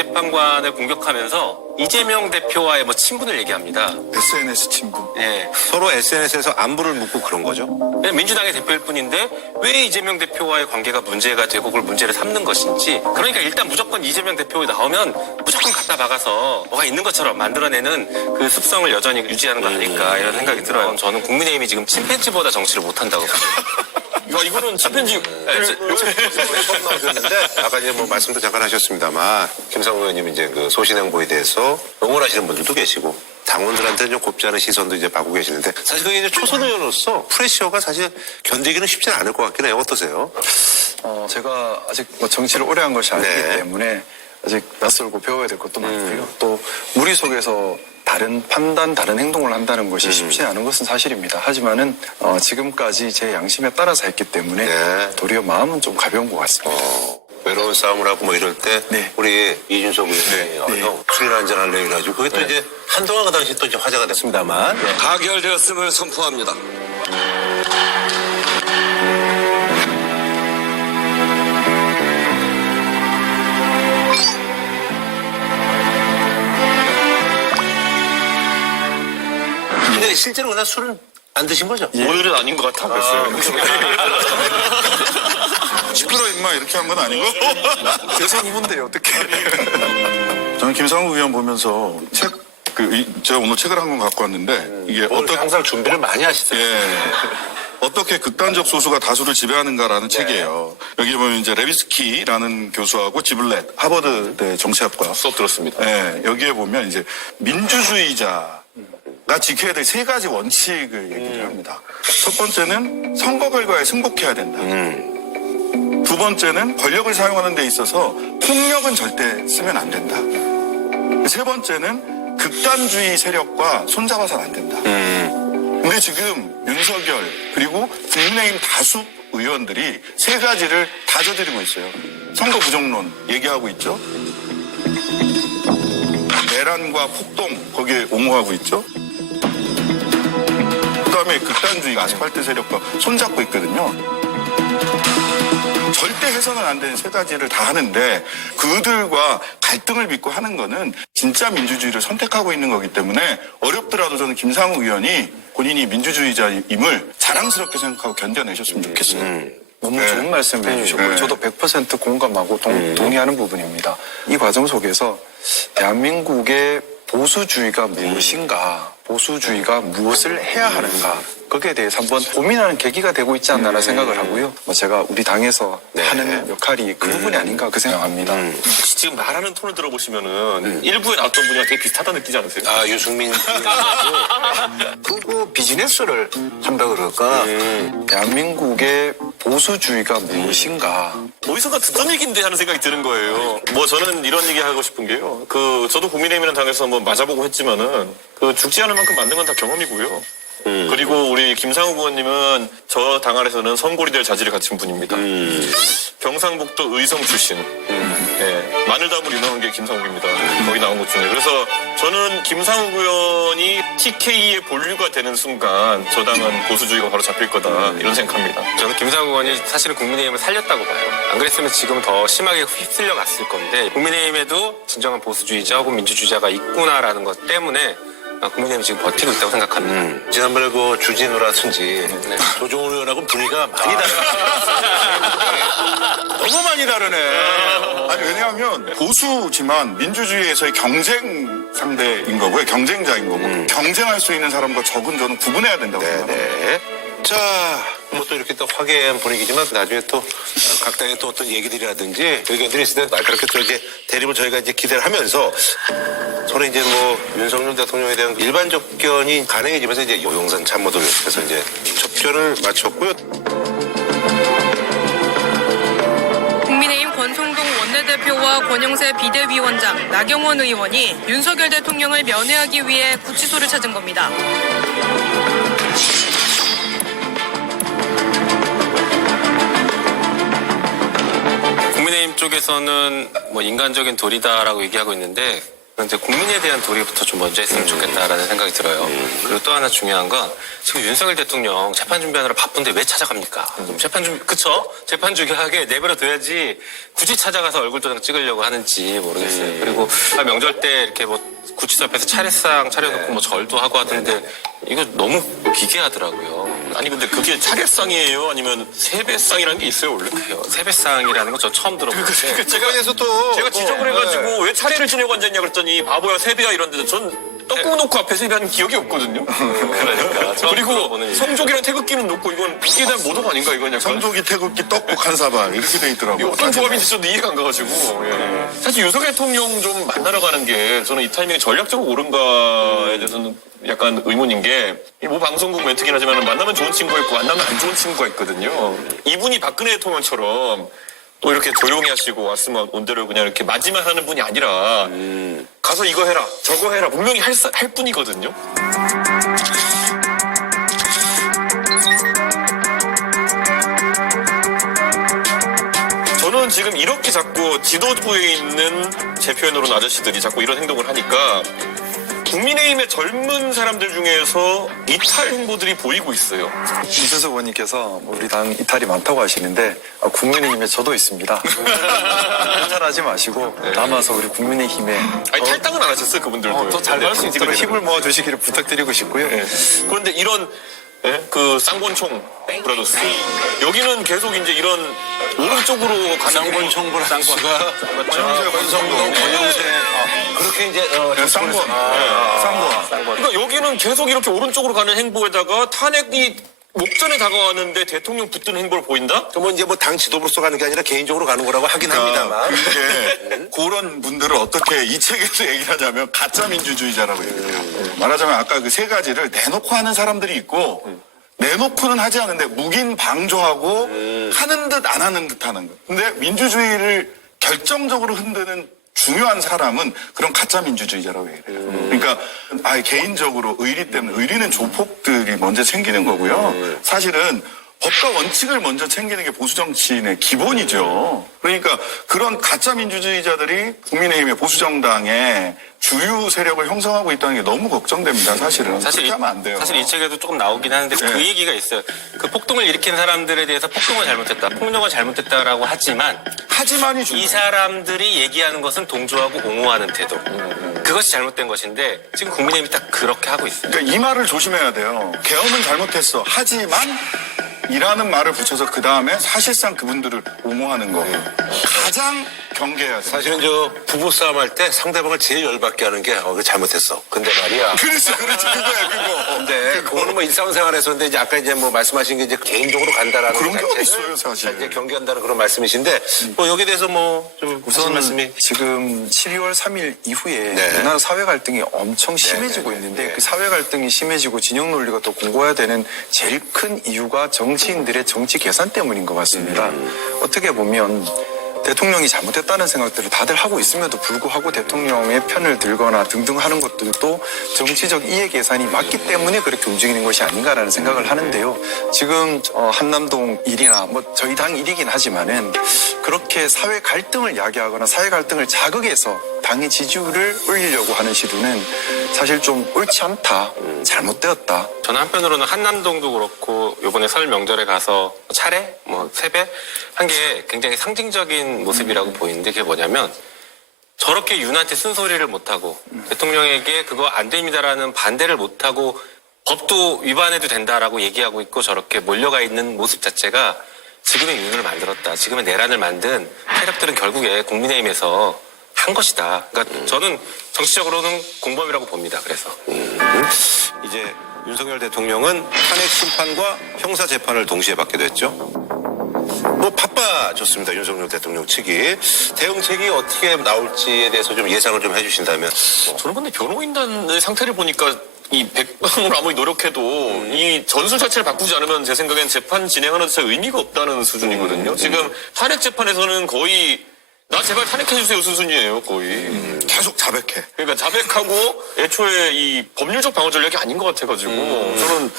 재판관을 공격하면서 이재명 대표와의 뭐 친분을 얘기합니다. SNS 친분. 예. 서로 SNS에서 안부를 묻고 그런 거죠? 민주당의 대표일 뿐인데 왜 이재명 대표와의 관계가 문제가 되고 그걸 문제를 삼는 것인지. 그러니까 일단 무조건 이재명 대표 나오면 무조건 갖다 박아서 뭐가 있는 것처럼 만들어내는 그 습성을 여전히 유지하는 거 아닐까 이런 생각이 들어요. 저는 국민의힘이 지금 침팬지보다 정치를 못한다고 봐요. 이거는 침팬지. 나오셨는데 아까 이제 뭐 말씀도 잠깐 하셨습니다만 김상우 의원님 이제 그 소신행보에 대해서 응원하시는 분들도 계시고 당원들한테는 좀 곱지 않은 시선도 이제 받고 계시는데 사실 그게 이제 초선 의원으로서 프레셔가 사실 견디기는 쉽지는 않을 것 같긴 해요. 어떠세요? 제가 아직 뭐 정치를 오래 한 것이 아니기 네. 때문에 아직 낯설고 배워야 될 것도 많고요. 또 무리 속에서 다른 판단, 다른 행동을 한다는 것이 쉽지 않은 것은 사실입니다. 하지만은 지금까지 제 양심에 따라서 했기 때문에 네. 도리어 마음은 좀 가벼운 것 같습니다. 외로운 싸움을 하고 뭐 이럴 때 네. 우리 이준석 의원이 형 술이나 한잔 할래 이래가지고 그게 또 이제 한동안 그 당시 또 이제 화제가 됐습니다만 가결되었음을 선포합니다. 근데 실제로 그날 술은 안 드신 거죠? 오늘은 아닌 것 같아 그랬어요. 시끄러 임마 이렇게 한 건 아니고 대선 후보인데 어떻게? 저는 김상우 의원 보면서 제가 오늘 책을 한 권 갖고 왔는데 이게 오늘 항상 준비를 많이 하시더라고요. 예. 어떻게 극단적 소수가 다수를 지배하는가라는 책이에요. 여기 보면 이제 레비스키라는 교수하고 지블렛 하버드대 정치학과 수업 들었습니다. 예, 여기에 보면 이제 민주주의자가 지켜야 될 세 가지 원칙을 얘기를 합니다. 첫 번째는 선거 결과에 승복해야 된다. 두 번째는 권력을 사용하는 데 있어서 폭력은 절대 쓰면 안 된다. 세 번째는 극단주의 세력과 손잡아서는 안 된다. 근데 지금 윤석열 그리고 국민의힘 다수 의원들이 세 가지를 다 저지르고 있어요. 선거 부정론 얘기하고 있죠. 내란과 폭동 거기에 옹호하고 있죠. 그다음에 극단주의 아스팔트 세력과 손잡고 있거든요. 절대 해서는 안 되는 세 가지를 다 하는데 그들과 갈등을 빚고 하는 거는 진짜 민주주의를 선택하고 있는 거기 때문에 어렵더라도 저는 김상우 의원이 본인이 민주주의자임을 자랑스럽게 생각하고 견뎌내셨으면 좋겠어요. 너무 네. 좋은 말씀을 해주셨고요. 네. 저도 100% 공감하고 동의하는 부분입니다. 이 과정 속에서 대한민국의 보수주의가 무엇인가, 보수주의가 무엇을 해야 하는가, 거기에 대해서 한번 고민하는 계기가 되고 있지 않나라는 생각을 하고요. 제가 우리 당에서 하는 역할이 그 부분이 아닌가 그 생각합니다. 혹시 지금 말하는 톤을 들어보시면은 일부에 나왔던 분이랑 되게 비슷하다 느끼지 않으세요? 아, 유승민 그거 비즈니스를 한다 그럴까? 대한민국의 보수주의가 무엇인가. 어디선가 듣던 얘기인데 하는 생각이 드는 거예요. 뭐 저는 이런 얘기 하고 싶은 게요. 저도 국민의힘이라는 당에서 뭐 맞아보고 했지만은 죽지 않을 만큼 만든 건 다 경험이고요. 그리고 우리 김상우 의원님은 저 당 안에서는 선골이 될 자질을 갖춘 분입니다. 경상북도 의성 출신. 예, 마늘담을 유명한 게 김상욱입니다. 거기 나온 것 중에. 그래서 저는 김상욱 의원이 TK의 본류가 되는 순간 저 당은 보수주의가 바로 잡힐 거다 이런 생각합니다. 저는 김상우 의원이 사실은 국민의힘을 살렸다고 봐요. 안 그랬으면 지금 더 심하게 휩쓸려 갔을 건데 국민의힘에도 진정한 보수주의자 혹은 민주주의자가 있구나라는 것 때문에 국민의힘이 지금 버티고 있다고 생각합니다. 지난번에 그 주진우라든지 조정훈 의원하고 분위기가 많이 너무 많이 다르네. 아니 왜냐하면 보수지만 민주주의에서의 경쟁 상대인 거고요. 경쟁자인 거고 경쟁할 수 있는 사람과 적은 저는 구분해야 된다고 생각합니다. 네. 자, 뭐 또 이렇게 또 화기애애한 분위기지만 나중에 또 각 당의 또 어떤 얘기들이라든지 의견들이 있을 때 날카롭게 또 이제 대립을 저희가 이제 기대를 하면서 서로 이제 뭐 윤석열 대통령에 대한 일반적견이 가능해지면서 이제 요용산 참모들 그래서 이제 접견을 마쳤고요. 국민의힘 권성동 원내대표와 권영세 비대위원장, 나경원 의원이 윤석열 대통령을 면회하기 위해 구치소를 찾은 겁니다. 국민의힘 쪽에서는 뭐 인간적인 도리다라고 얘기하고 있는데 그런데 국민에 대한 도리부터 좀 먼저 했으면 좋겠다라는 생각이 들어요. 그리고 또 하나 중요한 건 지금 윤석열 대통령 재판 준비하느라 바쁜데 왜 찾아갑니까? 재판 준비, 그쵸? 재판 준비하게 내버려 둬야지 굳이 찾아가서 얼굴 도장 찍으려고 하는지 모르겠어요. 그리고 명절 때 이렇게 뭐 구치소 앞에서 차례상 차려놓고 뭐 절도 하고 하던데 이거 너무 기괴하더라고요. 아니 근데 그게 차례상이에요? 아니면 세배상이라는 게 있어요 원래? 세배상이라는 건 저 처음 들어보는데 제가 지적을 해가지고 왜 차례를 지내고 앉았냐 그랬더니 바보야 세배야 이런데 전 떡국 놓고 앞에 세배하는 기억이 없거든요. 그러니까 그리고 들어보는 일이에요. 성족이랑 태극기는 놓고 이건 국기에 대한 모독 아닌가 이건 약간. 성조기, 태극기, 떡국 한 사발 이렇게 돼 있더라고요. 어떤 조합인지 저도 이해가 안 가가지고. 사실 윤석열 대통령 좀 만나러 가는 게 저는 이 타이밍에 전략적으로 옳은가에 대해서는 약간 의문인 게, 이 모 방송국 멘트긴 하지만 만나면 좋은 친구가 있고 만나면 안 좋은 친구가 있거든요. 이분이 박근혜 대통령처럼 또 이렇게 조용히 하시고 왔으면 온 대로 그냥 이렇게 맞이만 하는 분이 아니라 가서 이거 해라 저거 해라 분명히 할 분이거든요. 저는 지금 이렇게 자꾸 지도부에 있는 제 표현으로는 아저씨들이 자꾸 이런 행동을 하니까 국민의힘의 젊은 사람들 중에서 이탈 행보들이 보이고 있어요. 이준석 의원님께서 우리 당 이탈이 많다고 하시는데 국민의힘에 저도 있습니다. 이탈하지 마시고 남아서 우리 국민의힘에 아니 탈당은 안 하셨어요 그분들도. 더 잘 할 수 있도록 힘을 모아주시기를 부탁드리고 싶고요. 그런데 이런 그 쌍권총 브라더스 여기는 계속 이제 이런 오른쪽으로 가는 쌍권총 브라더스가 권성동, 권영세 그렇게 이제 쌍권. 그러니까 여기는 계속 이렇게 오른쪽으로 가는 행보에다가 탄핵이 목전에 다가왔는데 대통령 붙드는 행보를 보인다? 그러면 이제 뭐 당 지도부로서 가는 게 아니라 개인적으로 가는 거라고 하긴 합니다만. 그게 그런 분들을 어떻게 이 책에서 얘기를 하냐면 가짜 민주주의자라고 얘기를 해요. 말하자면 아까 그 세 가지를 내놓고 하는 사람들이 있고 내놓고는 하지 않는데 묵인 방조하고 하는 듯 안 하는 듯 하는 거. 근데 민주주의를 결정적으로 흔드는 중요한 사람은 그런 가짜 민주주의자라고 얘기해요. 그러니까 개인적으로 의리 때문에 의리는 조폭들이 먼저 챙기는 거고요. 사실은 법과 원칙을 먼저 챙기는 게 보수 정치인의 기본이죠. 그러니까 그런 가짜 민주주의자들이 국민의힘의 보수 정당의 주유 세력을 형성하고 있다는 게 너무 걱정됩니다. 사실은 그렇게 하면 안 돼요. 사실 이 책에도 조금 나오긴 하는데 그 얘기가 있어요. 그 폭동을 일으킨 사람들에 대해서 폭동을 잘못했다, 폭력을 잘못했다라고 하지만이 이 중요해요. 사람들이 얘기하는 것은 동조하고 옹호하는 태도. 그것이 잘못된 것인데 지금 국민의힘이 딱 그렇게 하고 있어요. 그러니까 이 말을 조심해야 돼요. 계엄은 잘못했어. 하지만 이라는 말을 붙여서 그 다음에 사실상 그분들을 옹호하는 거. 가장 경계해야 돼요. 사실은 저 부부싸움 할 때 상대방을 제일 열받게 하는 게 그거 잘못했어. 근데 말이야. 그렇죠. 그거야, 그거. 근데 그거는 뭐 일상생활에서 근데 이제 아까 이제 뭐 말씀하신 게 이제 개인적으로 간다라는 그런 게 자체를 어딨어요, 사실. 이제 경계한다는 그런 말씀이신데 뭐 여기에 대해서 뭐 좀 우선 말씀이 지금 12월 3일 이후에 네. 우리나라 사회 갈등이 엄청 심해지고 있는데 그 사회 갈등이 심해지고 진영 논리가 또 공고해야 되는 제일 큰 이유가 정치인들의 정치 계산 때문인 것 같습니다. 어떻게 보면 대통령이 잘못했다는 생각들을 다들 하고 있음에도 불구하고 대통령의 편을 들거나 등등 하는 것들도 정치적 이해 계산이 맞기 때문에 그렇게 움직이는 것이 아닌가라는 생각을 하는데요. 지금 한남동 일이나 뭐 저희 당 일이긴 하지만은 그렇게 사회 갈등을 야기하거나 사회 갈등을 자극해서 당의 지지율을 올리려고 하는 시도는 사실 좀 옳지 않다, 잘못되었다. 저는 한편으로는 한남동도 그렇고 이번에 설 명절에 가서 차례, 뭐 세배 한 게 굉장히 상징적인 모습이라고 보이는데 그게 뭐냐면 저렇게 윤한테 쓴소리를 못하고 대통령에게 그거 안 됩니다라는 반대를 못하고 법도 위반해도 된다라고 얘기하고 있고 저렇게 몰려가 있는 모습 자체가 지금의 윤을 만들었다. 지금의 내란을 만든 세력들은 결국에 국민의힘에서 한 것이다. 그러니까 저는 정치적으로는 공범이라고 봅니다. 그래서. 이제 윤석열 대통령은 탄핵 심판과 형사 재판을 동시에 받게 됐죠. 뭐 바빠졌습니다. 윤석열 대통령 측이. 대응책이 어떻게 나올지에 대해서 좀 예상을 좀 해주신다면. 저는 근데 변호인단의 상태를 보니까 이 백방으로 아무리 노력해도 이 전술 자체를 바꾸지 않으면 제 생각엔 재판 진행하는 데 의미가 없다는 수준이거든요. 지금 탄핵 재판에서는 거의 나 제발 탄핵해주세요 수순이에요 거의. 계속 자백해. 그러니까 자백하고 애초에 이 법률적 방어 전략이 아닌 것 같아가지고 저는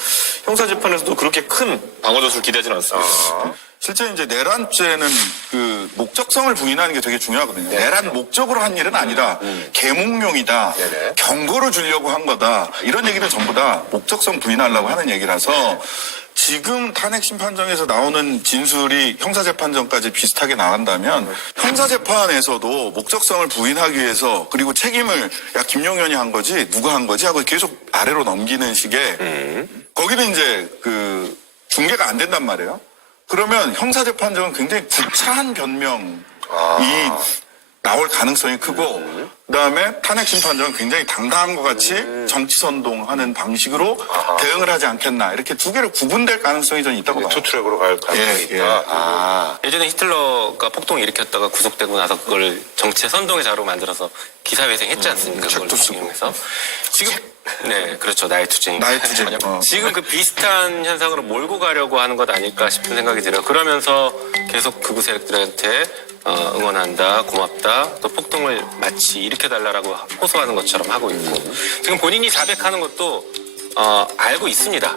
형사재판에서도 그렇게 큰 방어 전술을 기대하지는 않습니다. 실제 이제 내란죄는 그 목적성을 부인하는 게 되게 중요하거든요. 내란 목적으로 한 일은 아니다. 계몽용이다. 네네. 경고를 주려고 한 거다. 이런 얘기는 전부 다 목적성 부인하려고 하는 얘기라서 지금 탄핵 심판정에서 나오는 진술이 형사재판정까지 비슷하게 나간다면 형사재판에서도 목적성을 부인하기 위해서 그리고 책임을 야 김용현이 한 거지 누가 한 거지 하고 계속 아래로 넘기는 식의 거기는 이제 그 중개가 안 된단 말이에요. 그러면 형사재판정은 굉장히 구차한 변명이 나올 가능성이 크고 그다음에 탄핵심판정은 굉장히 당당한 것 같이 정치선동하는 방식으로 대응을 하지 않겠나 이렇게 두 개를 구분될 가능성이 저는 있다고 봐요. 투트랙으로 갈 가능성이 예, 있다. 예전에 히틀러가 폭동을 일으켰다가 구속되고 나서 그걸 정치의 선동의 자료로 만들어서 기사회생했지 않습니까? 책도 쓰고. 이용해서. 지금 네, 그렇죠. 나의 투쟁. 나의 투쟁. 지금 그 비슷한 현상으로 몰고 가려고 하는 것 아닐까 싶은 생각이 들어요. 그러면서 계속 극우 세력들한테 응원한다, 고맙다, 또 폭동을 마치 일으켜달라고 호소하는 것처럼 하고 있고 지금 본인이 자백하는 것도 알고 있습니다.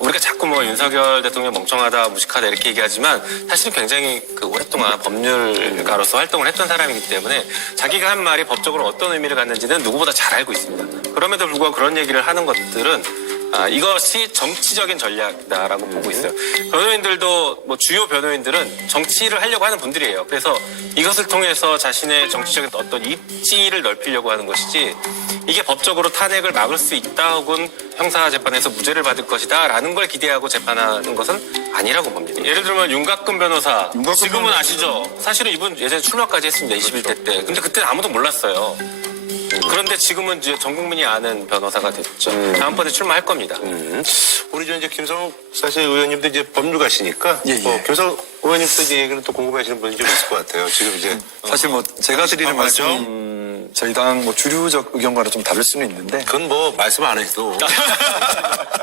우리가 자꾸 뭐 윤석열 대통령 멍청하다, 무식하다 이렇게 얘기하지만 사실은 굉장히 그 오랫동안 법률가로서 활동을 했던 사람이기 때문에 자기가 한 말이 법적으로 어떤 의미를 갖는지는 누구보다 잘 알고 있습니다. 그럼에도 불구하고 그런 얘기를 하는 것들은 이것이 정치적인 전략이다라고 보고 있어요. 변호인들도 뭐 주요 변호인들은 정치를 하려고 하는 분들이에요. 그래서 이것을 통해서 자신의 정치적인 어떤 입지를 넓히려고 하는 것이지 이게 법적으로 탄핵을 막을 수 있다 혹은 형사재판에서 무죄를 받을 것이다라는 걸 기대하고 재판하는 것은 아니라고 봅니다. 예를 들면 윤곽근 변호사 지금은 아시죠? 사실은 이분 예전에 출마까지 했습니다. 21대 때. 근데 그때는 아무도 몰랐어요. 그런데 지금은 이제 전 국민이 아는 변호사가 됐죠. 다음번에 출마할 겁니다. 우리 저 이제 김성욱 사실 의원님도 이제 법률가시니까 예, 예. 김성욱 의원님도 이제 얘기를 또 궁금해하시는 분이 좀 있을 것 같아요. 지금 이제 사실 뭐 제가 드리는 맞죠? 말씀 저희 당 뭐 주류적 의견과는 좀 다를 수는 있는데 그건 뭐 말씀 안 해도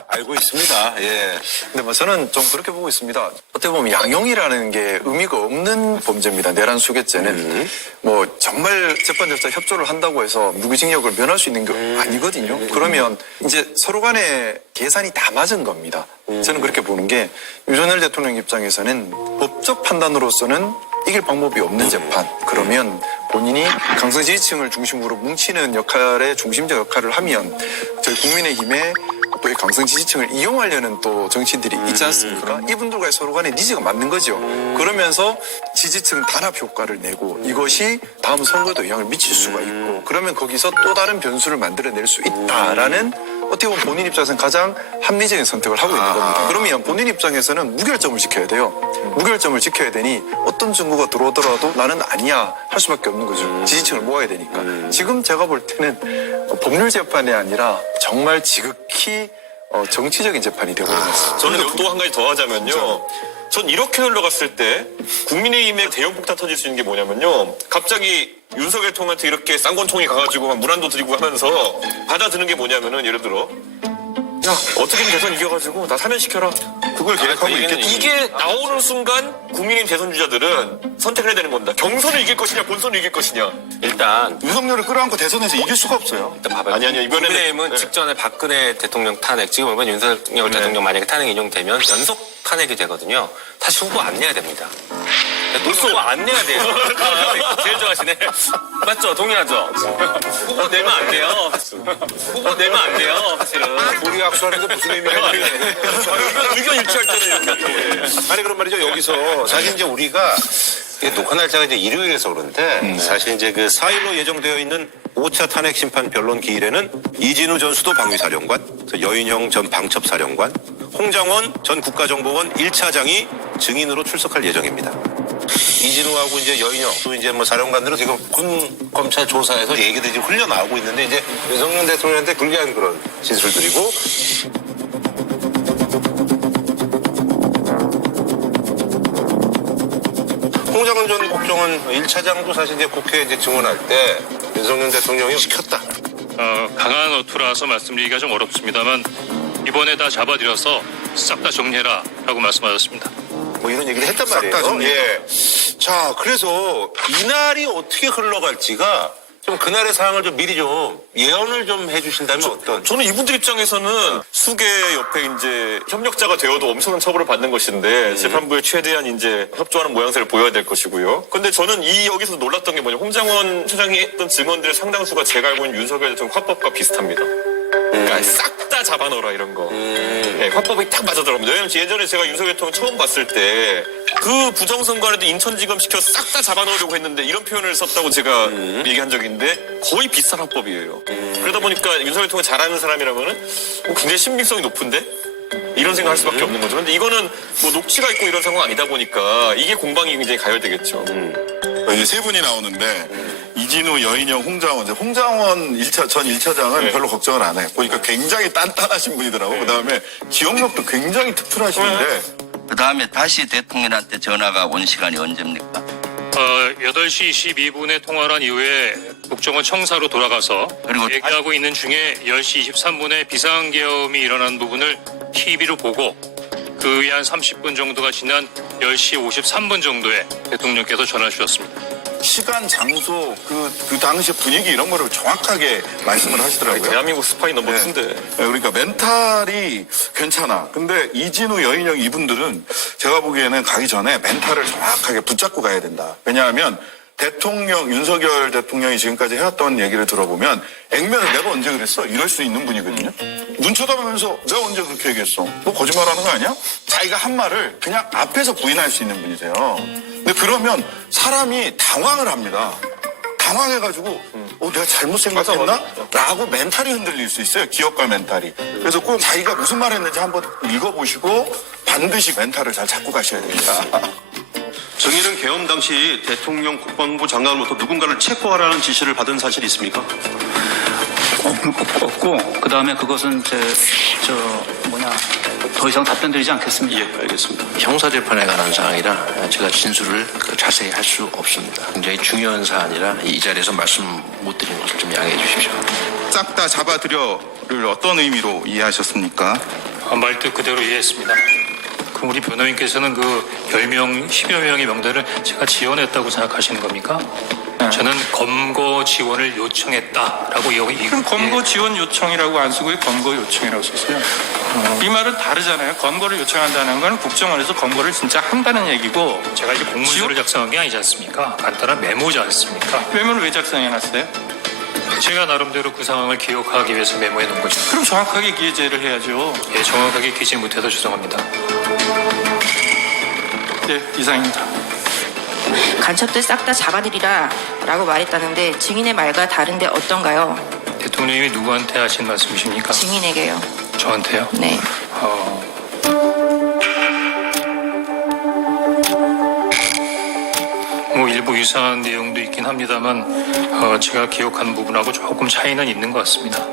알고 있습니다. 예. 근데 뭐 저는 좀 그렇게 보고 있습니다. 어떻게 보면 양형이라는 게 의미가 없는 범죄입니다. 내란 수괴죄는 뭐 정말 재판 절차 협조를 한다고 해서 무기징역을 면할 수 있는 게 아니거든요. 그러면 이제 서로 간에 계산이 다 맞은 겁니다. 저는 그렇게 보는 게 윤석열 대통령 입장에서는 법적 판단으로서는 이길 방법이 없는 재판. 그러면 본인이 강성 지지층을 중심으로 뭉치는 역할의 중심적 역할을 하면 저희 국민의힘에 또 이 강성 지지층을 이용하려는 또 정치인들이 있지 않습니까? 이분들과의 서로 간의 니즈가 맞는 거죠. 그러면서 지지층 단합 효과를 내고 이것이 다음 선거에도 영향을 미칠 수가 있고 그러면 거기서 또 다른 변수를 만들어낼 수 있다라는 어떻게 보면 본인 입장에서는 가장 합리적인 선택을 하고 있는 겁니다. 그러면 본인 입장에서는 무결점을 지켜야 돼요. 무결점을 지켜야 되니 어떤 증거가 들어오더라도 나는 아니야 할 수밖에 없는 거죠. 지지층을 모아야 되니까. 지금 제가 볼 때는 법률 재판이 아니라 정말 지극히 정치적인 재판이 되고 있습니다. 저는 여기 또 한 가지 더 하자면요. 전 이렇게 흘러갔을 때 국민의힘의 대형 폭탄 터질 수 있는 게 뭐냐면요. 갑자기 윤석열 통한테 이렇게 쌍권총이 가가지고 막 물안도 드리고 하면서 받아드는 게 뭐냐면은 예를 들어 야 어떻게든 대선 이겨가지고 나 사면시켜라. 그걸 계획하고 있겠지. 이게 나오는 순간 국민의힘 대선 주자들은 선택을 해야 되는 겁니다. 경선을 이길 것이냐 본선을 이길 것이냐. 일단 윤석열을 끌어안고 대선에서 이길 수가 없어요. 봐봐요. 아니요, 이번에는- 국민의힘은 네. 직전에 박근혜 대통령 탄핵, 지금 이번 윤석열 대통령 만약에 탄핵 인용되면 연속 탄핵이 되거든요. 다시 후보 안 내야 됩니다. 후보 안 내야 돼요. 제일 좋아하시네. 맞죠? 동의하죠? 후보 내면 안 돼요. 후보 내면 안 돼요, 사실은. 우리 악수하는 게 무슨 의미가 있는지. 의견 일치할 때는 이렇게. 아니 그런 말이죠. 여기서 사실 이제 우리가 이게 녹화 날짜가 이제 일요일에서 그런데 사실 이제 그 4일로 예정되어 있는 5차 탄핵 심판 변론 기일에는 이진우 전 수도 방위사령관, 여인형 전 방첩사령관, 홍장원 전 국가정보원 1차장이 증인으로 출석할 예정입니다. 이진우하고 이제 여인형 또 이제 뭐 사령관들은 지금 군 검찰 조사에서 얘기들이 지금 흘려 나오고 있는데 이제 윤석열 대통령한테 불리한 그런 진술들이고. 홍장원 전 국정원 1차장도 사실 이제 국회에 이제 증언할 때 윤석열 대통령이 시켰다. 강한 어투라서 말씀드리기가 좀 어렵습니다만 이번에 다 잡아들여서 싹 다 정리해라 라고 말씀하셨습니다. 뭐 이런 얘기를 했단 싹다 말이에요. 정리. 예. 자, 자, 그래서 이날이 어떻게 흘러갈지가 좀 그날의 상황을 좀 미리 좀 예언을 좀 해주신다면 어떤? 저는 이분들 입장에서는 수계 옆에 이제 협력자가 되어도 엄청난 처벌을 받는 것인데 재판부에 최대한 이제 협조하는 모양새를 보여야 될 것이고요. 근데 저는 여기서 놀랐던 게 뭐냐면 홍장원 소장이 했던 증언들의 상당수가 제가 알고 있는 윤석열 대통령 화법과 비슷합니다. 그러니까 싹 다 잡아넣어라 이런 거. 네, 화법이 딱 맞아들어갑니다. 왜냐면 예전에 제가 윤석열 대통령 처음 봤을 때 그 부정선거안에도 인천지검 시켜 싹 다 잡아넣으려고 했는데 이런 표현을 썼다고 제가 얘기한 적이 있는데 거의 비슷한 화법이에요. 그러다 보니까 윤석열 대통령 잘하는 사람이라면은 굉장히 신빙성이 높은데? 이런 생각할 수밖에 없는 거죠. 근데 이거는 뭐 녹취가 있고 이런 상황 아니다 보니까 이게 공방이 굉장히 가열되겠죠. 이제 세 분이 나오는데 이진우, 여인영, 홍장원. 이제 홍장원 전 1차장은 네. 별로 걱정을 안 해요. 보니까 굉장히 단단하신 분이더라고. 그다음에 기억력도 굉장히 특출하시는데 그 다음에 다시 대통령한테 전화가 온 시간이 언제입니까? 8시 22분에 통화를 한 이후에 국정원 청사로 돌아가서 그리고 얘기하고 있는 중에 10시 23분에 비상계엄이 일어난 부분을 TV로 보고 그 후에 한 30분 정도가 지난 10시 53분 정도에 대통령께서 전화 주셨습니다. 시간, 장소, 그 당시 분위기 이런 거를 정확하게 말씀을 하시더라고요. 대한민국 스파이 넘버 네. 2인데. 그러니까 멘탈이 괜찮아. 근데 이진우, 여인영 이분들은 제가 보기에는 가기 전에 멘탈을 정확하게 붙잡고 가야 된다. 왜냐하면 윤석열 대통령이 지금까지 해왔던 얘기를 들어보면 액면에 내가 언제 그랬어? 이럴 수 있는 분이거든요. 눈 쳐다보면서 내가 언제 그렇게 얘기했어? 뭐 거짓말하는 거 아니야? 자기가 한 말을 그냥 앞에서 부인할 수 있는 분이세요. 근데 그러면 사람이 당황을 합니다. 당황해가지고 내가 잘못 생각했나? 라고 멘탈이 흔들릴 수 있어요. 기억과 멘탈이. 그래서 꼭 자기가 무슨 말 했는지 한번 읽어보시고 반드시 멘탈을 잘 잡고 가셔야 됩니다. 정의는 계엄 당시 대통령 국방부 장관으로부터 누군가를 체포하라는 지시를 받은 사실이 있습니까? 없고 그다음에 그것은 더 이상 답변드리지 않겠습니다. 예, 알겠습니다. 형사재판에 관한 사항이라 제가 진술을 자세히 할 수 없습니다. 굉장히 중요한 사안이라 이 자리에서 말씀 못 드리는 것을 좀 양해해 주십시오. 싹 다 잡아들여를 어떤 의미로 이해하셨습니까? 말뜻 그대로 이해했습니다. 그럼 우리 변호인께서는 그 10명, 10여 명의 명단을 제가 지원했다고 생각하시는 겁니까? 저는 검거 지원을 요청했다라고 그럼 검거 지원 요청이라고 안 쓰고 검거 요청이라고 썼어요. 이 말은 다르잖아요. 검거를 요청한다는 건 국정원에서 검거를 진짜 한다는 얘기고 제가 이제 공문서를 작성한 게 아니지 않습니까? 간단한 메모지 않습니까? 메모를 왜 작성해놨어요? 제가 나름대로 그 상황을 기억하기 위해서 메모해 놓은 거죠. 그럼 정확하게 기재를 해야죠. 예, 정확하게 기재 못해서 죄송합니다. 네, 이상입니다. 간첩들 싹 다 잡아들이라 라고 말했다는데 증인의 말과 다른데 어떤가요? 대통령이 누구한테 하신 말씀이십니까? 증인에게요. 저한테요? 네. 뭐 일부 유사한 내용도 있긴 합니다만 제가 기억하는 부분하고 조금 차이는 있는 것 같습니다.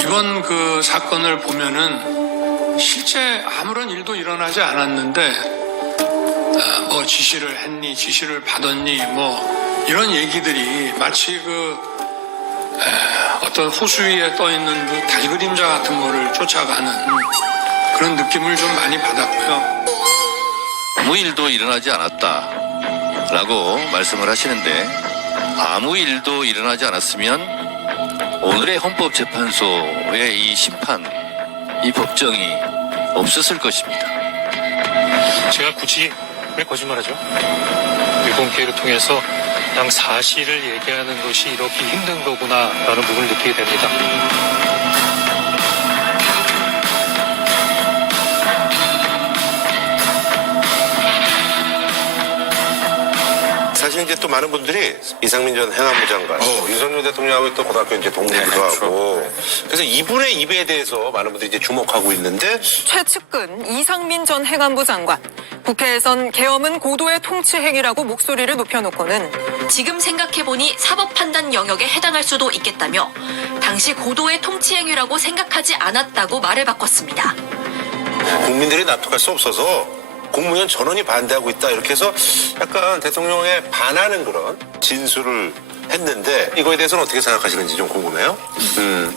이번 그 사건을 보면은 실제 아무런 일도 일어나지 않았는데 뭐 지시를 했니, 지시를 받았니, 뭐 이런 얘기들이 마치 어떤 호수 위에 떠 있는 그 달그림자 같은 거를 쫓아가는 그런 느낌을 좀 많이 받았고요. 아무 일도 일어나지 않았다라고 말씀을 하시는데 아무 일도 일어나지 않았으면 오늘의 헌법재판소의 이 심판, 이 법정이 없었을 것입니다. 제가 굳이 왜 거짓말하죠? 일본 기회를 통해서 그냥 사실을 얘기하는 것이 이렇게 힘든 거구나라는 부분을 느끼게 됩니다. 사실 이제 또 많은 분들이 이상민 전 행안부 장관, 윤석열 대통령하고 또 고등학교 이제 동문이기도 하고, 그래서 이분의 입에 대해서 많은 분들이 이제 주목하고 있는데 최측근 이상민 전 행안부 장관. 국회에선 계엄은 고도의 통치 행위라고 목소리를 높여놓고는 지금 생각해보니 사법 판단 영역에 해당할 수도 있겠다며 당시 고도의 통치 행위라고 생각하지 않았다고 말을 바꿨습니다. 국민들이 납득할 수 없어서 국무위원 전원이 반대하고 있다 이렇게 해서 약간 대통령에 반하는 그런 진술을 했는데 이거에 대해서는 어떻게 생각하시는지 좀 궁금해요.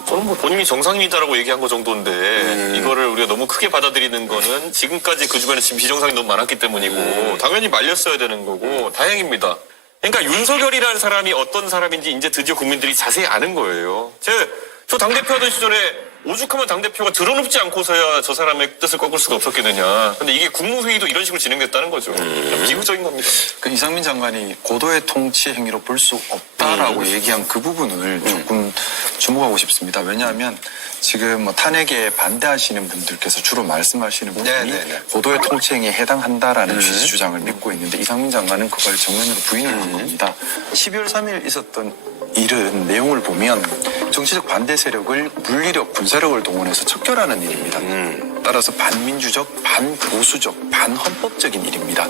저는 뭐 본인이 정상인이다라고 얘기한 거 정도인데 이거를 우리가 너무 크게 받아들이는 거는 지금까지 그 주변에 지금 비정상이 너무 많았기 때문이고 당연히 말렸어야 되는 거고 다행입니다. 그러니까 윤석열이라는 사람이 어떤 사람인지 이제 드디어 국민들이 자세히 아는 거예요. 저 당대표 하던 시절에 오죽하면 당대표가 드러눕지 않고서야 저 사람의 뜻을 꺾을 수가 없었겠느냐. 근데 이게 국무회의도 이런 식으로 진행됐다는 거죠. 비극적인 겁니다. 그 이상민 장관이 고도의 통치 행위로 볼 수 없다라고 얘기한 그 부분을 조금 주목하고 싶습니다. 왜냐하면 지금 뭐 탄핵에 반대하시는 분들께서 주로 말씀하시는 부분이 고도의 통치 행위에 해당한다라는 취지 주장을 믿고 있는데 이상민 장관은 그걸 정면으로 부인을 한 겁니다. 12월 3일 있었던 일은 내용을 보면 정치적 반대 세력을 물리력, 군사력을 동원해서 척결하는 일입니다. 따라서 반민주적, 반보수적, 반헌법적인 일입니다.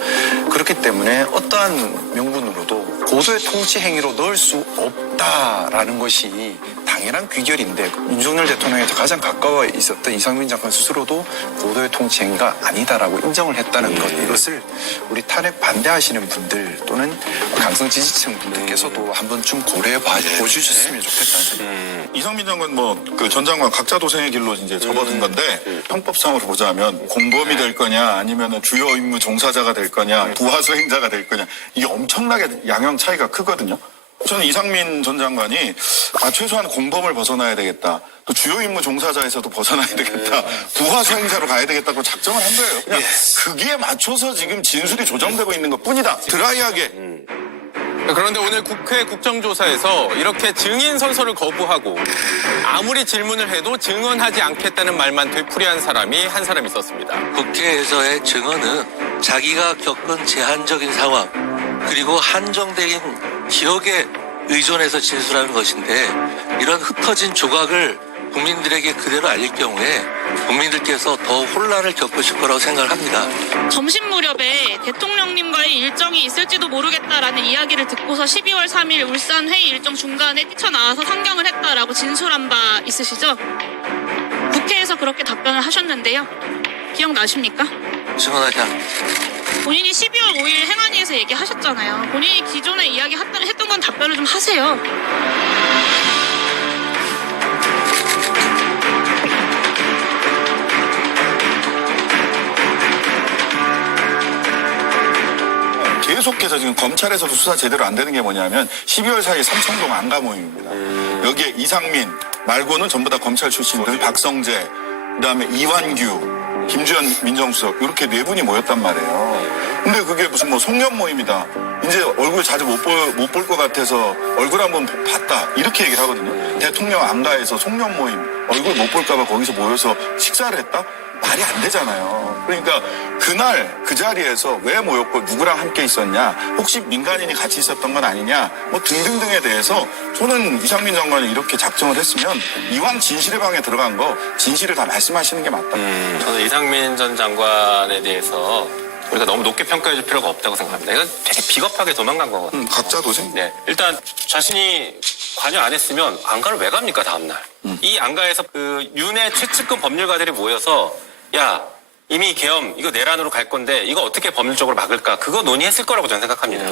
그렇기 때문에 어떠한 명분으로도 고도의 통치 행위로 넣을 수 없다라는 것이 당연한 귀결인데 윤석열 대통령에 가장 가까워 있었던 이상민 장관 스스로도 고도의 통치 행위가 아니다라고 인정을 했다는 것, 이것을 우리 탄핵 반대하시는 분들 또는 강성 지지층 분들께서도 한 번쯤 고려해 보주셨으면 좋겠다는 생각. 이상민 장관 그 전 장관 각자 도생의 길로 이제 접어든 건데 형법상으로 보자면 공범이 될 거냐 아니면 주요 임무 종사자가 될 거냐 부하 수행자가 될 거냐 이게 엄청나게 양형 차이가 크거든요. 저는 이상민 전 장관이 최소한 공범을 벗어나야 되겠다. 또 주요 임무 종사자에서도 벗어나야 되겠다. 부하 수행자로 가야 되겠다고 작정을 한 거예요. 그냥 그게 맞춰서 지금 진술이 조정되고 있는 것 뿐이다. 드라이하게. 그런데 오늘 국회 국정조사에서 이렇게 증인 선서를 거부하고 아무리 질문을 해도 증언하지 않겠다는 말만 되풀이한 사람이 한 사람 있었습니다. 국회에서의 증언은 자기가 겪은 제한적인 상황 그리고 한정된 기억에 의존해서 진술하는 것인데 이런 흩어진 조각을 국민들에게 그대로 알릴 경우에 국민들께서 더 혼란을 겪으실 거라고 생각을 합니다. 점심 무렵에 대통령님과의 일정이 있을지도 모르겠다라는 이야기를 듣고서 12월 3일 울산 회의 일정 중간에 뛰쳐나와서 상경을 했다라고 진술한 바 있으시죠? 국회에서 그렇게 답변을 하셨는데요. 기억나십니까? 증언하지 않 본인이 12월 5일 행안위에서 얘기하셨잖아요. 본인이 기존에 이야기했던 건 답변을 좀 하세요. 계속해서 지금 검찰에서도 수사 제대로 안 되는 게 뭐냐면 12월 4일 삼청동 안가 모임입니다. 여기에 이상민 말고는 전부 다 검찰 출신들 박성재, 그다음에 이완규, 김주현 민정수석 이렇게 네 분이 모였단 말이에요. 근데 그게 무슨 뭐 송년 모임이다. 이제 얼굴 자주 못 볼 것 같아서 얼굴 한번 봤다. 이렇게 얘기를 하거든요. 대통령 안가에서 송년 모임 얼굴 못 볼까 봐 거기서 모여서 식사를 했다? 말이 안 되잖아요. 그러니까 그날 그 자리에서 왜 모였고 누구랑 함께 있었냐, 혹시 민간인이 같이 있었던 건 아니냐, 뭐 등등등에 대해서 저는 이상민 장관이 이렇게 작정을 했으면 이왕 진실의 방에 들어간 거 진실을 다 말씀하시는 게 맞다. 저는 이상민 전 장관에 대해서 우리가 너무 높게 평가해 줄 필요가 없다고 생각합니다. 이건 되게 비겁하게 도망간 거거든요. 각자 도생. 네. 일단 자신이 관여 안 했으면 안가를 왜 갑니까, 다음날? 이 안가에서 그 윤의 최측근 법률가들이 모여서 야, 이미 계엄 이거 내란으로 갈 건데 이거 어떻게 법률적으로 막을까? 그거 논의했을 거라고 저는 생각합니다.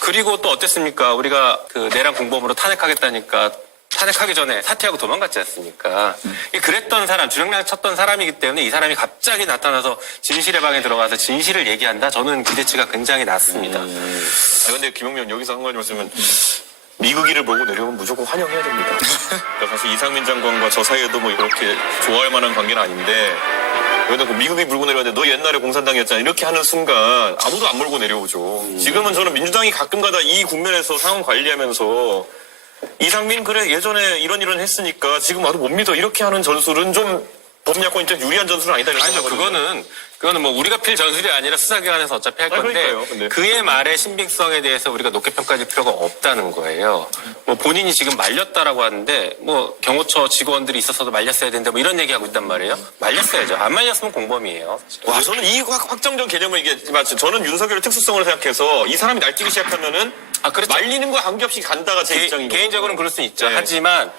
그리고 또 어땠습니까? 우리가 그 내란 공범으로 탄핵하겠다니까 탄핵하기 전에 사퇴하고 도망갔지 않습니까? 그랬던 사람, 주력량 쳤던 사람이기 때문에 이 사람이 갑자기 나타나서 진실의 방에 들어가서 진실을 얘기한다? 저는 기대치가 굉장히 낮습니다. 근데 김용민 여기서 한 가지 말씀은 미국이를 보고 내려오면 무조건 환영해야 됩니다. 그러니까 사실 이상민 장관과 저 사이에도 뭐 이렇게 좋아할 만한 관계는 아닌데 여기다 미국이 물고 내려왔는데 너 옛날에 공산당이었잖아 이렇게 하는 순간 아무도 안 몰고 내려오죠. 지금은 저는 민주당이 가끔가다 이 국면에서 상황 관리하면서 이상민 그래 예전에 이런 했으니까 지금 와도 못 믿어 이렇게 하는 전술은 좀 법리학권 입장 유리한 전술은 아니다. 아니요, 그거는 뭐 우리가 필 전술이 아니라 수사기관에서 어차피 할 건데 근데. 그의 말의 신빙성에 대해서 우리가 높게 평가할 필요가 없다는 거예요. 뭐 본인이 지금 말렸다라고 하는데 뭐 경호처 직원들이 있었어도 말렸어야 된다 뭐 이런 얘기하고 있단 말이에요. 말렸어야죠. 안 말렸으면 공범이에요. 와 저는 이 확정적 개념을 이게 마치 저는 윤석열의 특수성을 생각해서 이 사람이 날뛰기 시작하면은 그렇죠. 말리는 거 관계없이 간다가 제 입장인 거예요. 개인적으로는 그럴 수 있죠. 하지만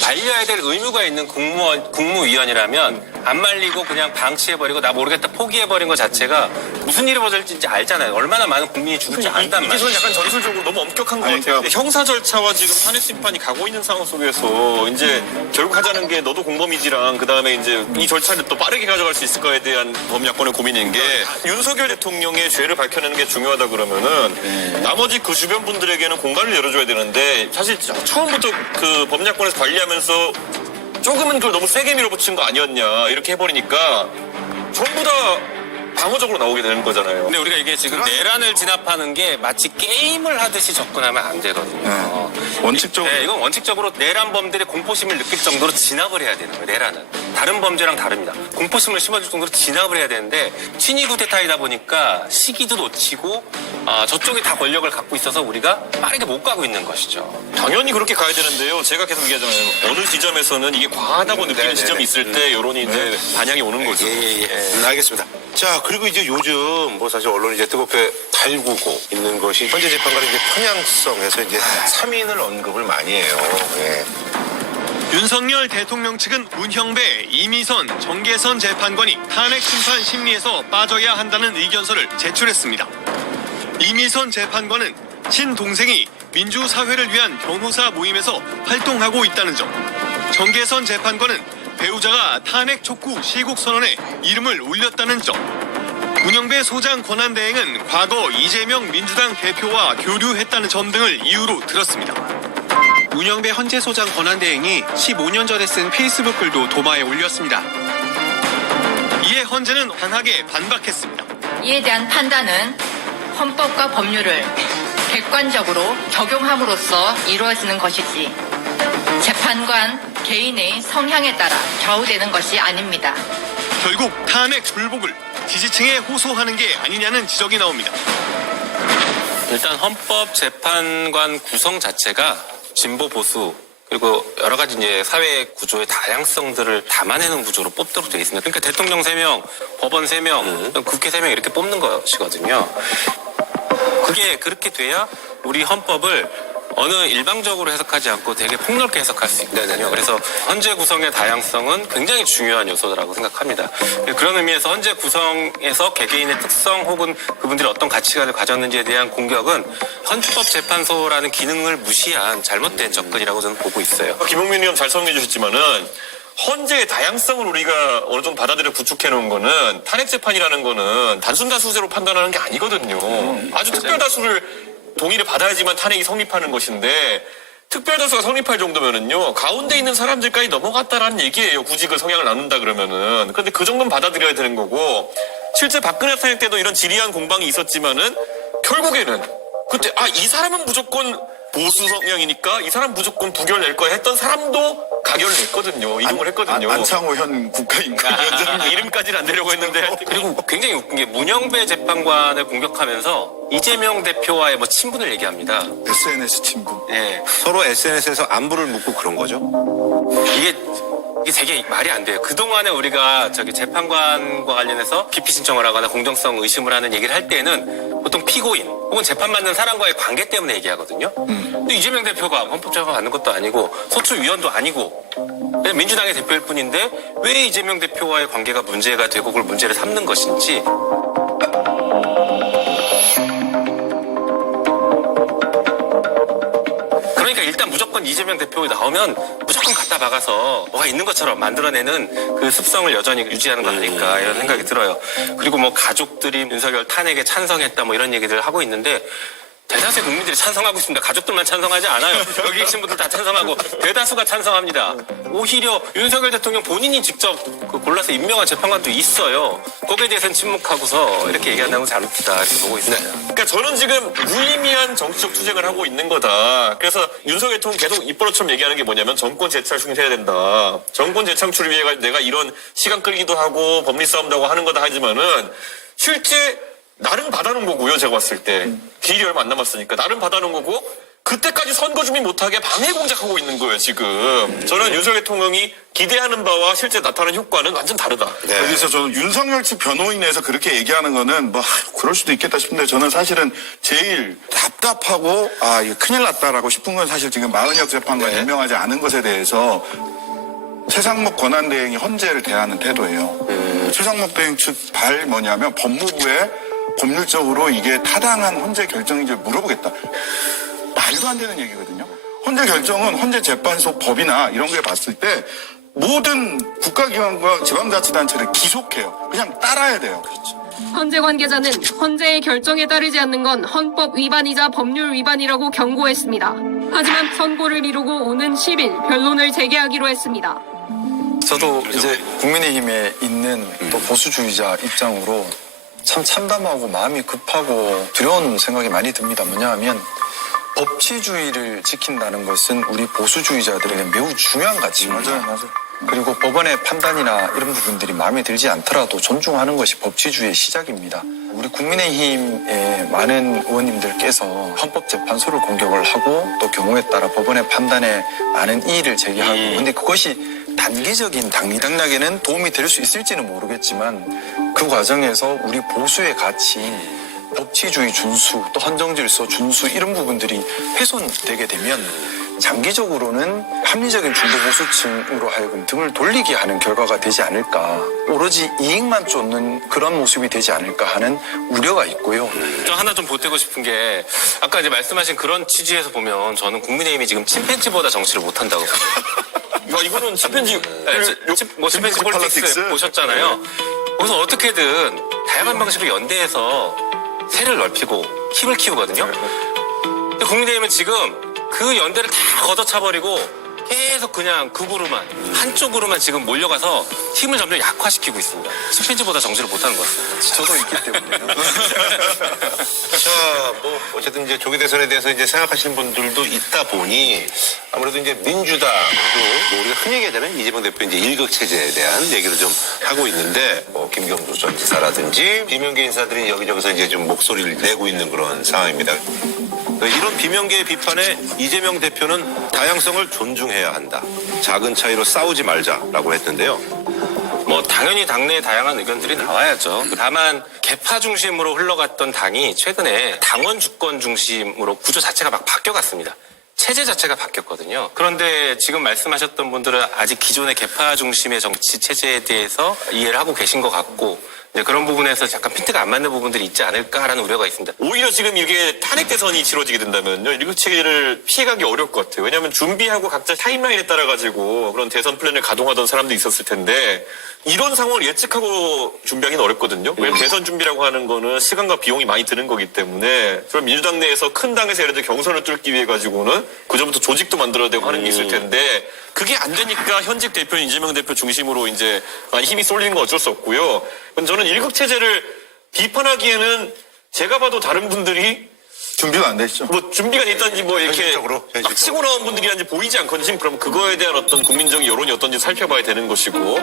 말려야 될 의무가 있는 국무위원이라면 안 말리고 그냥 방치해버리고 나 모르겠다 포기해버린 것 자체가 무슨 일이 벌어질지 이제 알잖아요. 얼마나 많은 국민이 죽을지 안단 이게 말이에요. 저는 약간 전술적으로 너무 엄격한 것 같아요. 형사 절차와 지금 탄핵 심판이 가고 있는 상황 속에서 이제 결국 하자는 게 너도 공범이지랑 그 다음에 이제 이 절차를 또 빠르게 가져갈 수 있을까에 대한 범야권의 고민인 게 윤석열 대통령의 죄를 밝혀내는 게 중요하다 그러면은 나머지 그 주변 분들에게는 공간을 열어줘야 되는데 사실 처음부터 그 범야권에서 관리하면서 조금은 그걸 너무 세게 밀어붙인 거 아니었냐 이렇게 해버리니까 전부 다 방어적으로 나오게 되는 거잖아요. 근데 우리가 이게 지금 내란을 진압하는 게 마치 게임을 하듯이 접근하면 안 되거든요. 원칙적으로. 네, 이건 원칙적으로 내란범들의 공포심을 느낄 정도로 진압을 해야 되는 거예요. 내란은. 다른 범죄랑 다릅니다. 공포심을 심어줄 정도로 진압을 해야 되는데 친위 쿠데타이다 보니까 시기도 놓치고 저쪽이 다 권력을 갖고 있어서 우리가 빠르게 못 가고 있는 것이죠. 당연히 그렇게 가야 되는데요. 제가 계속 얘기하잖아요. 어느 지점에서는 이게 과하다고 느끼는 지점이 있을 때 여론이 이제 반향이 오는 거죠. 알겠습니다. 자, 그리고 이제 요즘 뭐 사실 언론이 이제 뜨겁게 달구고 있는 것이 현재 재판관의 이제 편향성에서 이제 3인을 언급을 많이 해요. 예. 윤석열 대통령 측은 문형배, 이미선, 정계선 재판관이 탄핵 심판 심리에서 빠져야 한다는 의견서를 제출했습니다. 이미선 재판관은 친동생이 민주사회를 위한 변호사 모임에서 활동하고 있다는 점, 정계선 재판관은 배우자가 탄핵 촉구 시국선언에 이름을 올렸다는 점, 문형배 소장 권한대행은 과거 이재명 민주당 대표와 교류했다는 점 등을 이유로 들었습니다. 문형배 헌재 소장 권한대행이 15년 전에 쓴 페이스북 글도 도마에 올렸습니다. 이에 헌재는 강하게 반박했습니다. 이에 대한 판단은 헌법과 법률을 객관적으로 적용함으로써 이루어지는 것이지 재판관 개인의 성향에 따라 좌우되는 것이 아닙니다. 결국 탄핵 불복을 지지층에 호소하는 게 아니냐는 지적이 나옵니다. 일단 헌법재판관 구성 자체가 진보 보수 그리고 여러 가지 이제 사회 구조의 다양성들을 담아내는 구조로 뽑도록 되어 있습니다. 그러니까 대통령 3명, 법원 3명, 국회 3명 이렇게 뽑는 것이거든요. 그게 그렇게 돼야 우리 헌법을 어느 일방적으로 해석하지 않고 되게 폭넓게 해석할 수 있거든요. 그래서 헌재 구성의 다양성은 굉장히 중요한 요소라고 생각합니다. 그런 의미에서 헌재 구성에서 개개인의 특성 혹은 그분들이 어떤 가치관을 가졌는지에 대한 공격은 헌법재판소라는 기능을 무시한 잘못된 접근이라고 저는 보고 있어요. 김용민 의원 잘 설명해 주셨지만은 헌재의 다양성을 우리가 어느 정도 받아들여 구축해 놓은 거는 탄핵 재판이라는 거는 단순 다수제로 판단하는 게 아니거든요. 아주 특별 다수를 동의를 받아야지만 탄핵이 성립하는 것인데 특별다수가 성립할 정도면은요 가운데 있는 사람들까지 넘어갔다라는 얘기예요. 굳이 그 성향을 나눈다 그러면은. 그런데 그 정도는 받아들여야 되는 거고 실제 박근혜 탄핵 때도 이런 지리한 공방이 있었지만은 결국에는 그때 이 사람은 무조건 보수 성향이니까 이 사람 무조건 부결 낼 거야 했던 사람도 가결을 냈거든요. 이동을 했거든요. 안창호 현 국가인권위원장 이름까지는 안 되려고 했는데 그리고 굉장히 웃긴 게 문형배 재판관을 공격하면서 이재명 대표와의 뭐 친분을 얘기합니다. SNS 친분. 예. 서로 SNS에서 안부를 묻고 그런 거죠. 이게 되게 말이 안 돼요. 그동안에 우리가 재판관과 관련해서 기피 신청을 하거나 공정성 의심을 하는 얘기를 할 때는 보통 피고인 혹은 재판받는 사람과의 관계 때문에 얘기하거든요. 근데 이재명 대표가 헌법재판 받는 것도 아니고 소추위원도 아니고 그냥 민주당의 대표일 뿐인데 왜 이재명 대표와의 관계가 문제가 되고 그걸 문제를 삼는 것인지 그러니까 일단 무조건 이재명 대표 나오면 무조건 갖다 박아서 뭐가 있는 것처럼 만들어내는 그 습성을 여전히 유지하는 거 아닐까 이런 생각이 들어요. 그리고 뭐 가족들이 윤석열 탄핵에 찬성했다 뭐 이런 얘기들 하고 있는데 대다수의 국민들이 찬성하고 있습니다. 가족들만 찬성하지 않아요. 여기 계신 분들 다 찬성하고 대다수가 찬성합니다. 오히려 윤석열 대통령 본인이 직접 골라서 임명한 재판관도 있어요. 거기에 대해서는 침묵하고서 이렇게 얘기한다는 건 잘못이다 이렇게 보고 있어요. 그러니까 저는 지금 무의미한 정치적 투쟁을 하고 있는 거다. 그래서 윤석열 대통령 계속 입버릇처럼 얘기하는 게 뭐냐면 정권 재창출해야 된다. 정권 재창출을 위해 내가 이런 시간 끌기도 하고 법리 싸움도 하고 하는 거다 하지만은 실제 나름 받아놓은 거고요. 제가 봤을 때. 길이 얼마 안 남았으니까. 나름 받아놓은 거고 그때까지 선거 준비 못하게 방해 공작하고 있는 거예요, 지금. 저는 윤석열 대통령이 기대하는 바와 실제 나타나는 효과는 완전 다르다. 여기서 저는 윤석열 측 변호인에서 그렇게 얘기하는 거는 뭐 그럴 수도 있겠다 싶은데 저는 사실은 제일 답답하고 이거 큰일 났다라고 싶은 건 사실 지금 마은혁 재판관 임명하지 않은 것에 대해서 최상목 권한대행이 헌재를 대하는 태도예요. 최상목 대행 측 뭐냐면 법무부에 법률적으로 이게 타당한 헌재 결정인지 물어보겠다. 말도 안 되는 얘기거든요. 헌재 결정은 헌재 재판소 법이나 이런 걸 봤을 때 모든 국가기관과 지방자치단체를 기속해요. 그냥 따라야 돼요. 헌재 관계자는 헌재의 결정에 따르지 않는 건 헌법 위반이자 법률 위반이라고 경고했습니다. 하지만 선고를 미루고 오는 10일 변론을 재개하기로 했습니다. 저도 이제 국민의힘에 있는 또 보수주의자 입장으로 참 참담하고 마음이 급하고 두려운 생각이 많이 듭니다. 뭐냐 하면 법치주의를 지킨다는 것은 우리 보수주의자들에게 매우 중요한 가치입니다. 맞아요. 그리고 법원의 판단이나 이런 부분들이 마음에 들지 않더라도 존중하는 것이 법치주의의 시작입니다. 우리 국민의힘의 많은 의원님들께서 헌법재판소를 공격을 하고 또 경우에 따라 법원의 판단에 많은 이의를 제기하고 근데 그것이 단기적인 당리당략에는 도움이 될 수 있을지는 모르겠지만 그 과정에서 우리 보수의 가치인 법치주의 준수 또 헌정질서 준수 이런 부분들이 훼손되게 되면 장기적으로는 합리적인 중도보수층으로 하여금 등을 돌리게 하는 결과가 되지 않을까 오로지 이익만 쫓는 그런 모습이 되지 않을까 하는 우려가 있고요. 저 하나 좀 보태고 싶은 게 아까 이제 말씀하신 그런 취지에서 보면 저는 국민의힘이 지금 침팬지보다 정치를 못한다고 이거는 침팬지 침팬지 폴리틱스 보셨잖아요. 거기서 어떻게든 다양한 방식으로 연대해서 세를 넓히고 힘을 키우거든요. 근데 국민의힘은 지금 그 연대를 다 걷어차버리고 계속 그냥 극으로만 한쪽으로만 지금 몰려가서 힘을 점점 약화시키고 있습니다. 침팬지보다 정치를 못하는 것 같습니다. 저도 있기 때문에요. 자, 뭐 어쨌든 이제 조기 대선에 대해서 이제 생각하시는 분들도 있다 보니 아무래도 이제 민주당도 뭐 우리가 흔히 얘기하자면 이재명 대표 이제 일극 체제에 대한 얘기를 좀 하고 있는데 뭐 김경수 전 지사라든지 비명계 인사들이 여기저기서 이제 좀 목소리를 내고 있는 그런 상황입니다. 이런 비명계의 비판에 이재명 대표는 다양성을 존중해야 한다. 작은 차이로 싸우지 말자라고 했는데요. 뭐 당연히 당내에 다양한 의견들이 나와야죠. 다만 개파 중심으로 흘러갔던 당이 최근에 당원 주권 중심으로 구조 자체가 막 바뀌어갔습니다. 체제 자체가 바뀌었거든요. 그런데 지금 말씀하셨던 분들은 아직 기존의 개파 중심의 정치 체제에 대해서 이해를 하고 계신 것 같고 이제 그런 부분에서 약간 핀트가 안 맞는 부분들이 있지 않을까라는 우려가 있습니다. 오히려 지금 이게 탄핵 대선이 치러지게 된다면요, 일극 체계를 피해가기 어려울 것 같아요. 왜냐하면 준비하고 각자 타임라인에 따라 가지고 그런 대선 플랜을 가동하던 사람도 있었을 텐데 이런 상황을 예측하고 준비하기는 어렵거든요. 왜냐면 대선 준비라고 하는 거는 시간과 비용이 많이 드는 거기 때문에 그럼 민주당 내에서 큰 당에서 예를 들어 경선을 뚫기 위해 가지고는 그전부터 조직도 만들어야 되고 하는 게 있을 텐데 그게 안 되니까 현직 대표인 이재명 대표 중심으로 이제 많이 힘이 쏠리는 건 어쩔 수 없고요. 저는 일극 체제를 비판하기에는 제가 봐도 다른 분들이 준비가 안 됐죠. 뭐 준비가 됐던지 뭐 이렇게 막 치고 나온 분들이란지 보이지 않거든요. 그럼 그거에 대한 어떤 국민적인 여론이 어떤지 살펴봐야 되는 것이고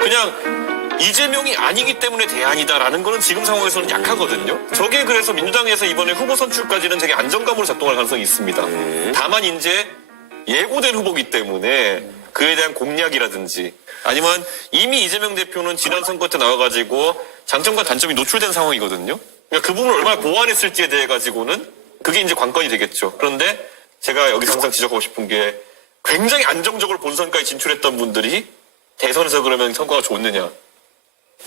그냥 이재명이 아니기 때문에 대안이다라는 거는 지금 상황에서는 약하거든요. 저게 그래서 민주당에서 이번에 후보 선출까지는 되게 안정감으로 작동할 가능성이 있습니다. 다만 이제 예고된 후보기 때문에 그에 대한 공약이라든지 아니면 이미 이재명 대표는 지난 선거 때 나와가지고 장점과 단점이 노출된 상황이거든요. 그러니까 그 부분을 얼마나 보완했을지에 대해 가지고는 그게 이제 관건이 되겠죠. 그런데 제가 여기서 항상 지적하고 싶은 게 굉장히 안정적으로 본선까지 진출했던 분들이 대선에서 그러면 성과가 좋느냐.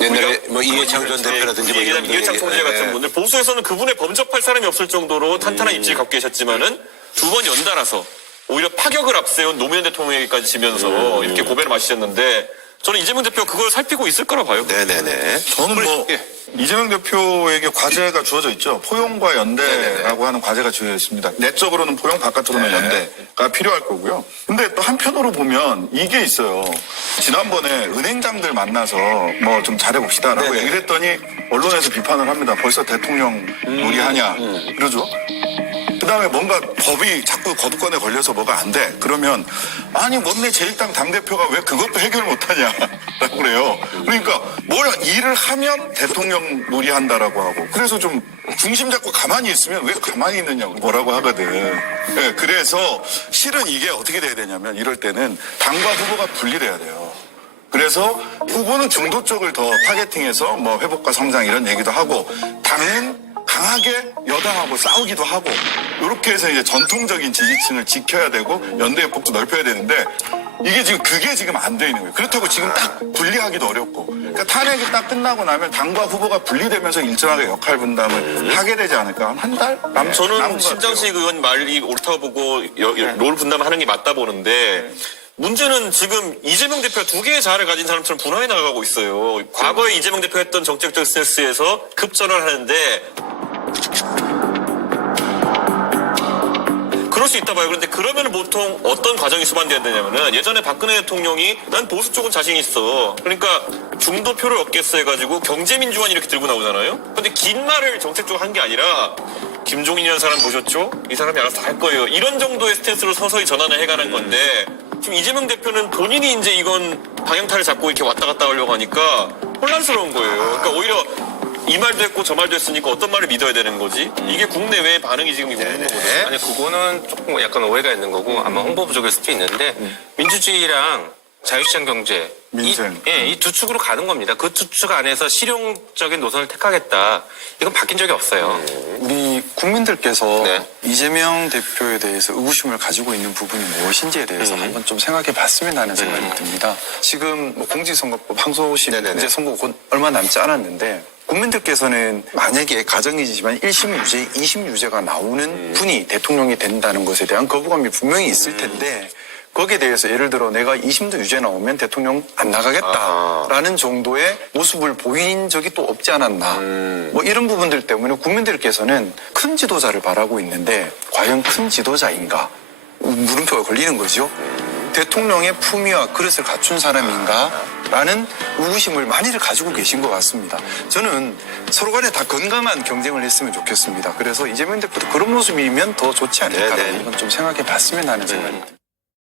옛날에 뭐 이해창 전 대표라든지 뭐 이런 이해창 총재 같은 분들 보수에서는 그분에 범접할 사람이 없을 정도로 탄탄한 입지를 갖고 계셨지만은 두 번 연달아서 오히려 파격을 앞세운 노무현 대통령에게까지 지면서 이렇게 고배를 마시셨는데 저는 이재명 대표가 그걸 살피고 있을 거라 봐요. 네네네. 저는 뭐 이재명 대표에게 과제가 주어져 있죠. 포용과 연대라고 하는 과제가 주어져 있습니다. 내적으로는 포용, 바깥으로는 연대가 필요할 거고요. 근데 또 한편으로 보면 이게 있어요. 지난번에 은행장들 만나서 뭐 좀 잘해봅시다라고 얘기를 했더니 언론에서 비판을 합니다. 벌써 대통령 놀이하냐 그러죠. 근데 그다음에 뭔가 법이 자꾸 거두권에 걸려서 뭐가 안 돼. 그러면 아니 원내 제1당 당대표가 왜 그것도 해결 못하냐라고 그래요. 그러니까 뭘 일을 하면 대통령 무리한다라고 하고 그래서 좀 중심 잡고 가만히 있으면 왜 가만히 있느냐고 뭐라고 하거든. 네, 그래서 실은 이게 어떻게 돼야 되냐면 이럴 때는 당과 후보가 분리돼야 돼요. 그래서 후보는 중도 쪽을 더 타겟팅해서 뭐 회복과 성장 이런 얘기도 하고 당은 강하게 여당하고 싸우기도 하고 이렇게 해서 이제 전통적인 지지층을 지켜야 되고 연대의 폭도 넓혀야 되는데 이게 지금 그게 지금 안 돼 있는 거예요. 그렇다고 지금 딱 분리하기도 어렵고 그러니까 탄핵이 딱 끝나고 나면 당과 후보가 분리되면서 일정하게 역할 분담을 하게 되지 않을까 한 달? 저는 신장식 의원 말이 옳다고 보고 롤 분담하는 게 맞다 보는데 문제는 지금 이재명 대표가 두 개의 자아를 가진 사람처럼 분화해 나가고 있어요. 과거에 이재명 대표가 했던 정책적 스탠스에서 급전환을 하는데 그럴 수 있다 봐요. 그런데 그러면 보통 어떤 과정이 수반돼야 되냐면은 예전에 박근혜 대통령이 난 보수 쪽은 자신 있어. 그러니까 중도표를 얻겠어 해가지고 경제민주화 이렇게 들고 나오잖아요. 근데 긴 말을 정책적으로 한 게 아니라 김종인이라는 사람 보셨죠? 이 사람이 알아서 할 거예요. 이런 정도의 스탠스로 서서히 전환을 해가는 건데 지금 이재명 대표는 본인이 이제 이건 방향타를 잡고 이렇게 왔다 갔다 하려고 하니까 혼란스러운 거예요. 그러니까 오히려 이 말도 했고 저 말도 했으니까 어떤 말을 믿어야 되는 거지? 이게 국내외의 반응이 지금 있는 거거든요. 아니 그거는 조금 약간 오해가 있는 거고 아마 홍보 부족일 수도 있는데 민주주의랑 자유시장 경제 민생. 이 두 축으로 가는 겁니다. 그 두 축 안에서 실용적인 노선을 택하겠다. 이건 바뀐 적이 없어요. 우리 국민들께서 네. 이재명 대표에 대해서 의구심을 가지고 있는 부분이 무엇인지에 대해서 한번 좀 생각해 봤으면 하는 생각이 듭니다. 지금 뭐 공직선거법 항소심 이제 선고 곧 얼마 남지 않았는데 국민들께서는 만약에 가정이지만 1심 유죄, 2심 유죄가 나오는 분이 대통령이 된다는 것에 대한 거부감이 분명히 있을 텐데 거기에 대해서 예를 들어 내가 2심도 유죄 나오면 대통령 안 나가겠다라는 정도의 모습을 보인 적이 또 없지 않았나. 뭐 이런 부분들 때문에 국민들께서는 큰 지도자를 바라고 있는데 과연 큰 지도자인가? 물음표가 걸리는 거죠. 대통령의 품위와 그릇을 갖춘 사람인가? 라는 의구심을 많이들 가지고 계신 것 같습니다. 저는 서로 간에 다 건강한 경쟁을 했으면 좋겠습니다. 그래서 이재명 대표도 그런 모습이면 더 좋지 않을까라는 건 좀 생각해 봤으면 하는 생각이 듭니다.